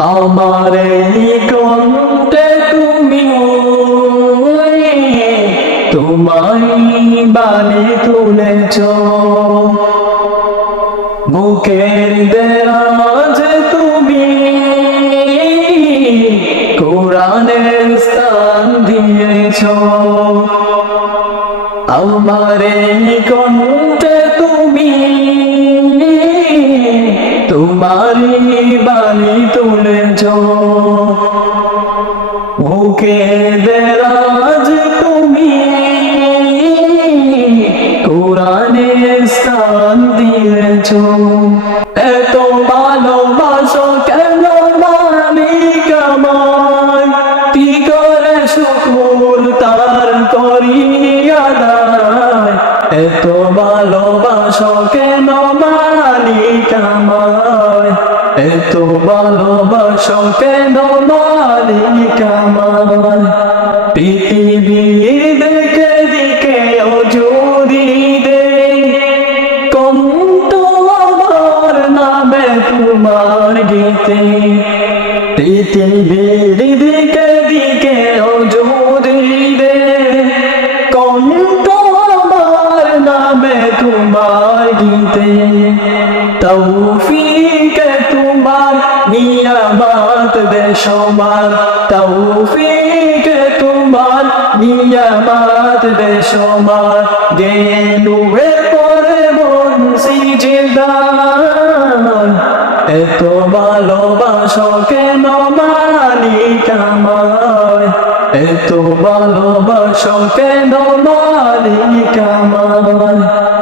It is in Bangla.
আমার কণ্ঠে তুমি তোমায় বাণী তুলেছ। বুকের দেরাজ তুমি কোরআনের স্থান দিয়েছ। আমার কণ্ঠে তোমারই বাণী তুলেছ। মুখে দেরাজ তুমি, কোরআনে স্থান দিয়েছ। এত ভালোবাসো কেন মালিক আমায় কি করে শুকুর তার এত ভালোবাসো কেন মালিক আমায় এত ভালোবাসো কেন মালিক আমায় পৃথিবীর দিকে দিকে অজুরি দে। আমার নামে তোমার গীতে। পৃথিবীর গীতে তৌফিকে তোমার, নিয়ামত সমান তৌফিকে তোমার, নিয়ামত দে সমান গেলুয়ে পরে বনসি জিদান এত ভালোবাসো কেন মালিক আমায়? এত ভালোবাসো কেন মালিক আমায়?